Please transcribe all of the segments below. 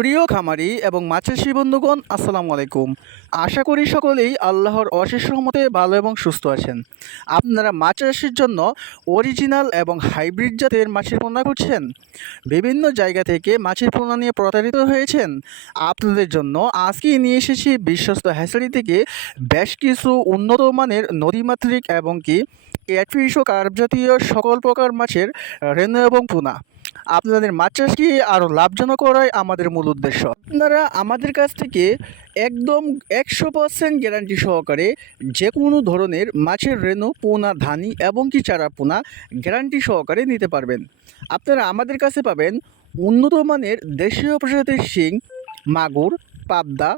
প্রিয় খামারি এবং মাছ চাষি বন্ধুগণ, আসসালামু আলাইকুম। আশা করি সকলেই আল্লাহর অশেষ রহমতে ভালো এবং সুস্থ আছেন। আপনারা মাছ চাষের জন্য অরিজিনাল এবং হাইব্রিড জাতের মাছের পোনা করছেন, বিভিন্ন জায়গা থেকে মাছের পোনা নিয়ে প্রতারিত হয়েছেন। আপনাদের জন্য আজকেই নিয়ে এসেছি বিশ্বস্ত হ্যাচারি থেকে বেশ কিছু উন্নত মানের নদীমাতৃক এবং ক্যাটফিশ ও কার্প জাতীয় সকল প্রকার মাছের রেণু এবং পোনা। আপনাদের মাছ চাষকে আরও লাভজনক করাই আমাদের মূল উদ্দেশ্য। আপনারা আমাদের কাছ থেকে একদম 100% গ্যারান্টি সহকারে যে কোনো ধরনের মাছের রেণু, পোনা, ধানি এবং চারা পোনা গ্যারান্টি সহকারে নিতে পারবেন। আপনারা আমাদের কাছে পাবেন উন্নত মানের দেশীয় প্রজাতির শিং, মাগুর, পাবদা,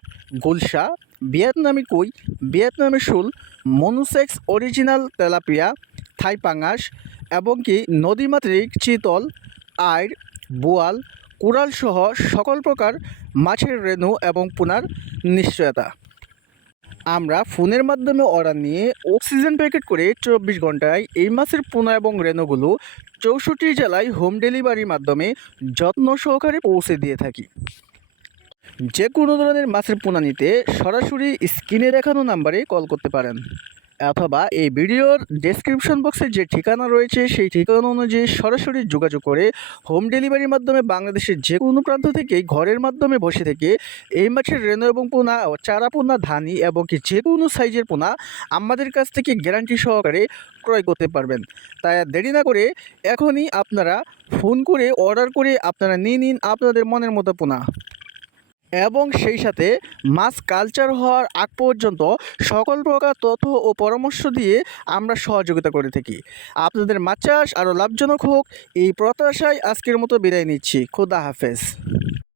গুলশা, ভিয়েতনামি কই, ভিয়েতনামি শোল, মনুসেক্স অরিজিনাল তেলাপিয়া, থাই পাঙাশ এবং নদীমাতৃক চিতল, আইর, বোয়াল, কোরাল সহ সকল প্রকার মাছের রেণু এবং পোনার নিশ্চয়তা। আমরা ফোনের মাধ্যমে অর্ডার নিয়ে অক্সিজেন প্যাকেট করে 24 ঘন্টায় এই মাছের পোনা এবং রেণুগুলো 64 জেলায় হোম ডেলিভারির মাধ্যমে যত্ন সহকারে পৌঁছে দিয়ে থাকি। যে কোনো ধরনের মাছের পোনা নিতে সরাসরি স্ক্রিনে দেখানো নাম্বারে কল করতে পারেন, অথবা এই ভিডিওর ডেসক্রিপশন বক্সে যে ঠিকানা রয়েছে সেই ঠিকানা অনুযায়ী সরাসরি যোগাযোগ করে হোম ডেলিভারির মাধ্যমে বাংলাদেশের যে কোনো প্রান্ত থেকে ঘরের মাধ্যমে বসে থেকে এই মাছের রেণু এবং পোনা ও চারা পোনা, ধানি এবং যে কোনো সাইজের পোনা আমাদের কাছ থেকে গ্যারান্টি সহকারে ক্রয় করতে পারবেন। তাই আর দেরি না করে এখনই আপনারা ফোন করে অর্ডার করে আপনারা নিয়ে নিন আপনাদের মনের মতো পোনা, এবং সেই সাথে মাছ কালচার হওয়ার আগ পর্যন্ত সকল প্রকার তথ্য ও পরামর্শ দিয়ে আমরা সহযোগিতা করে থাকি। আপনাদের মাছ চাষ আরও লাভজনক হোক এই প্রত্যাশায় আজকের মতো বিদায় নিচ্ছি। খোদা হাফেজ।